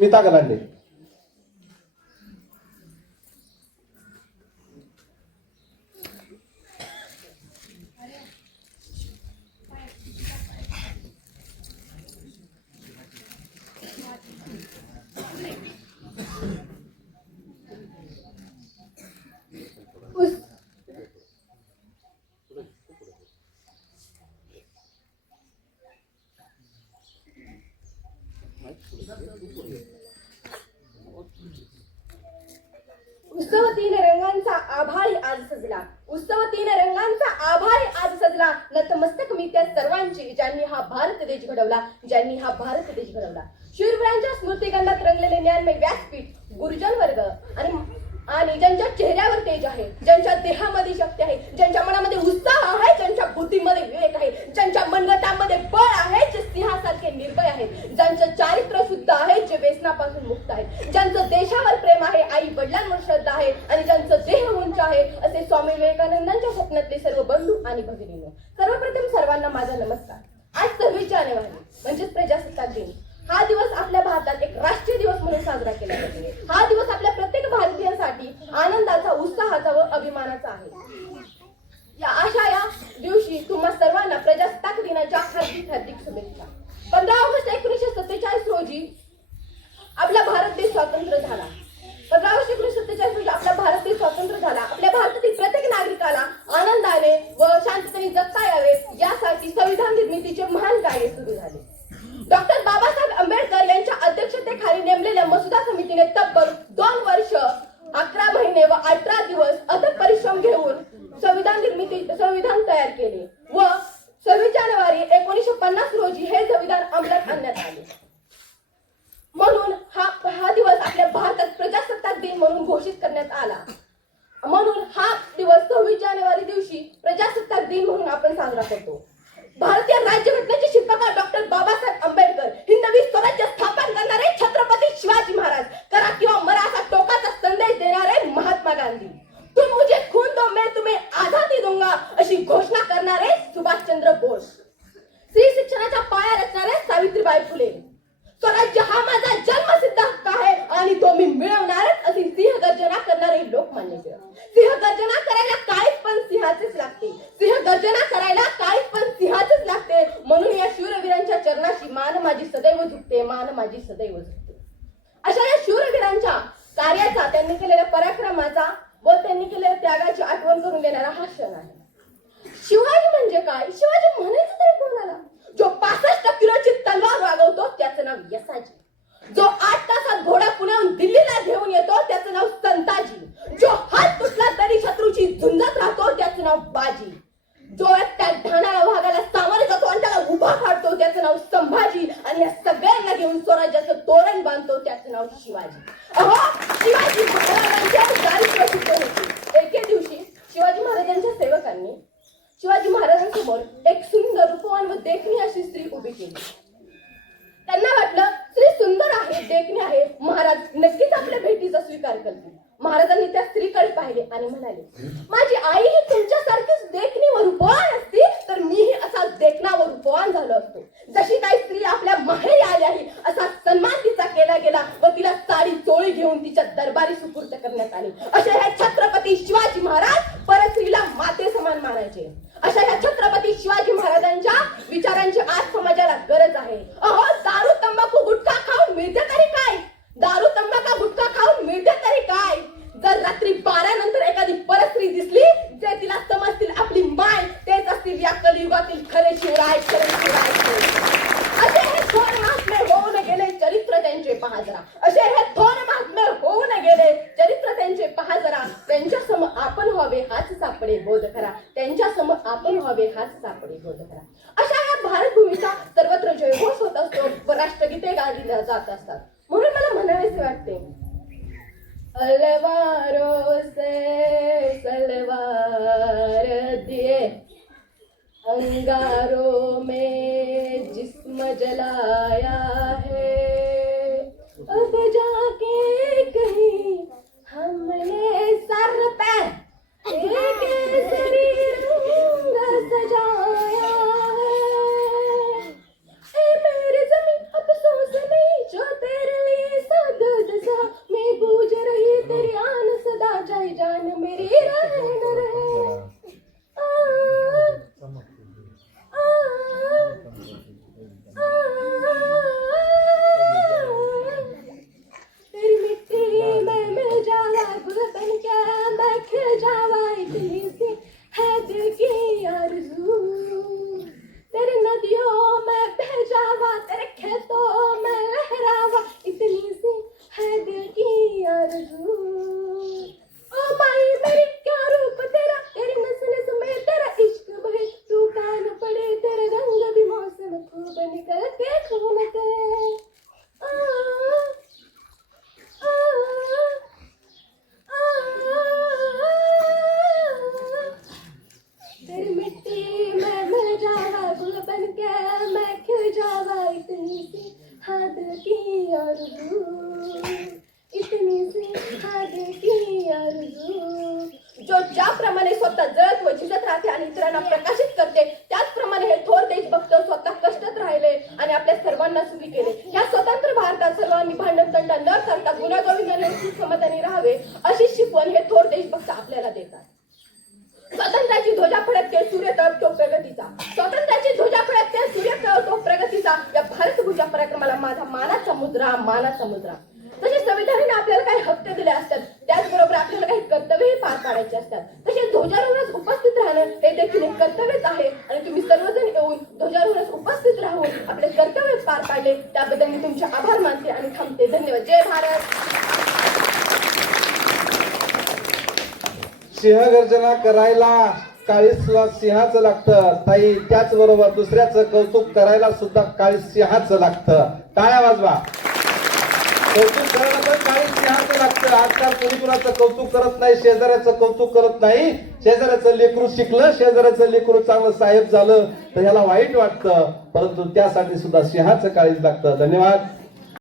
स्मिता गलांडे. उत्सव तीन रंगांचा आभाळी आज सजला. उत्सव तीन रंगांचा आभाळी आज सजला. नतमस्तक मी त्या सर्वांची ज्यांनी हा भारत देश घडवला, ज्यांनी हा भारत देश घडवला. शूरवीरांच्या स्मृतिगंधात रंगलेले ज्ञानमय व्यासपीठ, गुरुजन वर्ग आणि ज्यांच्या चेहऱ्यावर तेज आहे, ज्यांच्या देहामध्ये शक्ती आहे, ज्यांच्या मनामध्ये उत्साह आहे, ज्यांच्या बुद्धीमध्ये विवेक आहे, ज्यांच्या मनगटामध्ये बळ आहे, जे सिंहासारखे निर्भय आहेत, ज्यांचं चारित्र्य शुद्ध आहे, जे व्यसनापासून मुक्त आहेत, ज्यांचं देशावर प्रेम आहे, आई वडिलांवर श्रद्धा आहे आणि ज्यांचं देह उंच आहे, असे स्वामी विवेकानंदांच्या स्वप्नातले सर्व बंधू आणि भगिनींनो, सर्वप्रथम सर्वांना माझा नमस्कार. आज 26 जानेवारी म्हणजेच प्रजासत्ताक दिन. हा दिवस आपल्या भारतात एक राष्ट्रीय दिवस म्हणून साजरा केला जातो. हा दिवस आपल्या प्रत्येक भारतीयांसाठी आनंदाचा, उत्साहाचा व अभिमानाचा आहे. या दिवशी तुम्हा सर्वांना प्रजासत्ताक दिनाच्या हार्दिक हार्दिक शुभेच्छा. 15 ऑगस्ट 1947 रोजी आपला भारत देश स्वतंत्र झाला. 15 ऑगस्ट 1947 रोजी आपला भारत देश स्वतंत्र झाला. आपल्या भारतातील प्रत्येक नागरिकाला आनंदाने व शांततेने जगता यावे यासाठी संविधान निर्मितीचे महान कार्य सुरू झाले. डॉक्टर बाबासाहेब आंबेडकर यांच्या अध्यक्षतेखाली नेमलेल्या मसुदा समितीने तब्बल 2 वर्ष 11 महिने व 18 दिवस अथक परिश्रम घेऊन संविधान तयार केले व 26 जानेवारी 1950 रोजी हे संविधान अंमलात आणण्यात आले. म्हणून हा दिवस आपल्या भारतात प्रजासत्ताक दिन म्हणून घोषित करण्यात आला. म्हणून हा दिवस 26 जानेवारी दिवशी प्रजासत्ताक दिन म्हणून आपण साजरा करतो. भारतीय राज्यघटनेचे शिल्पकार डॉक्टर बाबासाहेब आंबेडकर, हिंदवी स्वराज्य स्थापन करणारे छत्रपती शिवाजी महाराज, करा किंवा मरा असा टोकाचा संदेश देणारे महात्मा गांधी, तुम मुझे खून दो मैं तुम्हें आजादी दूंगा अशी घोषणा करणारे सुभाषचंद्र बोस, स्त्री शिक्षणाचा पाया रचणारे सावित्रीबाई फुले, स्वराज्य हा माझा जन्मसिद्ध हक्क आहे आणि तो मी मिळवणारच अशी सिंहगर्जना करणारे लोकमान्य टिळक. सिंहगर्जना करायला काळीच पण सिंहाचेच लागते. सिंहगर्जना करायला काळीच पण सिंहाचेच लागते. म्हणून या शूरवीरांच्या चरणाशी मान माझी सदैव झुकते, मान माझी सदैव झुकते. अशा या शूरवीरांच्या कार्याचा, त्यांनी केलेल्या पराक्रमाचा व त्यांनी केलेल्या त्यागाची आठवण करून देणारा हा क्षण आहे. शिवाजी म्हणजे काय? शिवाजी म्हणायचं तरी कोणाला? जो 65 किलोची तलवार वागवतो त्याचं नाव यसाजी. जो 8 तासात घोडा पुण्याहून दिल्लीला घेऊन येतो त्याचं नाव संताजी. जो हात तुटला तरी शत्रूची झुंजत राहतो त्याचं नाव बाजी. जो त्या ढाणाला वाघाला सामोरे जातो आणि त्याला उभा काढतो त्याचं नाव संभाजी. आणि या सगळ्यांना घेऊन स्वराज्याचं तोरण बांधतो त्याचं नाव शिवाजी. अहो, शिवाजी महाराजांच्या चारित्र्य शुद्ध होते. एके दिवशी शिवाजी महाराजांच्या सेवकांनी शिवाजी महाराजांसमोर एक सुंदर, रूपवान व देखणी अशी स्त्री उभी केली. त्यांना वाटलं स्त्री सुंदर आहे, देखणी आहे, महाराज नक्कीच आपल्या भेटीचा स्वीकार करतील. महाराजांनी त्या स्त्रीकडे पाहिले आणि म्हणाले, माझी आई ही तुमच्यासारखीच देखणी व रूपवान असती तर मीही असा देखणा व रूपवान झालो असतो. जशी काही स्त्री आपल्या माहेरी आली आहे असा सन्मान तिचा केला गेला व तिला साडी चोळी घेऊन तिच्या दरबारी सुपूर्द करण्यात आली. अशा ह्या छत्रपती शिवाजी महाराज परस्त्रीला माते समान मानायचे. अशा ह्या छत्रपती शिवाजी महाराजांच्या विचारांची आज समाजाला गरज आहे. अहो, दारू तंबाखू गुटखा खाऊन मिळते तरी काय? दारू तंबाखू गुटखा खाऊन मिळते तरी काय? जर रात्री 12 नंतर एखादी परस्त्री दिसली जे तिला समजतील आपली माय, तेच असतील या कलियुगातील खरे शिवराय, खरे शिवराय. असे हे थोर महात्मे होऊन गेले, चरित्र त्यांचे पहा जरा. असे हे थोर महात्मे होऊन गेले, चरित्र त्यांचे पहा जरा. त्यांच्या सम आपण व्हावे हाच सापडे बोध करा. त्यांच्या सम आपण व्हावे हाच सापडे बोध करा. अशा या भारतभूमीचा सर्वत्र जयघोष होत असतो व राष्ट्रगीते गायली जात असतात. म्हणून मला म्हणावेसे वाटते, अलवारों से सलवार दिए, अंगारों में जिस्म जलाया है, अब जाके कहीं हमने सर पे एक केसरी रंग सजाया है। ए मेरी ज़मीं अफसोस नहीं जो तेरे लिए संसारात सर्वांनी भांडण तंटा न करता गुणागोविंदाने समाधानी राहावे अशी शिकवण हे थोर देशभक्त आपल्याला देतात. स्वातंत्र्याची ध्वजा फडकते सूर्य तळपतो प्रगतीचा. स्वातंत्र्याची ध्वजा फडकते सूर्य तळपतो प्रगतीचा. या भारतभूषा पराक्रमाला माझा मानाचा मुद्रा, मानाचा मुद्रा. तसे संविधानाने आपल्याला काही हक्क दिले असतात, त्याचबरोबर आपल्याला काही कर्तव्यही पार पाडायचे असतात. तसे ध्वजारोहणास उपस्थित राहणं हे देखील एक कर्तव्यच आहे आणि तुम्ही सर्वजण येऊन ध्वजारोहणास उपस्थित राहून आपले कर्तव्य पार पाडले त्याबद्दल मी तुमचे आभार मानते आणि थांबते. धन्यवाद. जय भारत. सिंहगर्जना करायला काळीसला सिंहाचं लागतं ताई, त्याचबरोबर दुसऱ्याचं कौतुक करायला सुद्धा काळीस सिंहाचं लागतं. टाळ्या वाजवा. कौतुक करायला पण काळीस सिंहाचं लागतं. आजकाल कोणी कुणाचं कौतुक करत नाही, शेजाऱ्याचं कौतुक करत नाही. शेजाऱ्याचं लेकरू शिकलं, शेजाऱ्याचं लेकरू चांगलं साहेब झालं तर ह्याला वाईट वाटतं, परंतु त्यासाठी सुद्धा सिंहाचं काळीज लागतं. धन्यवाद.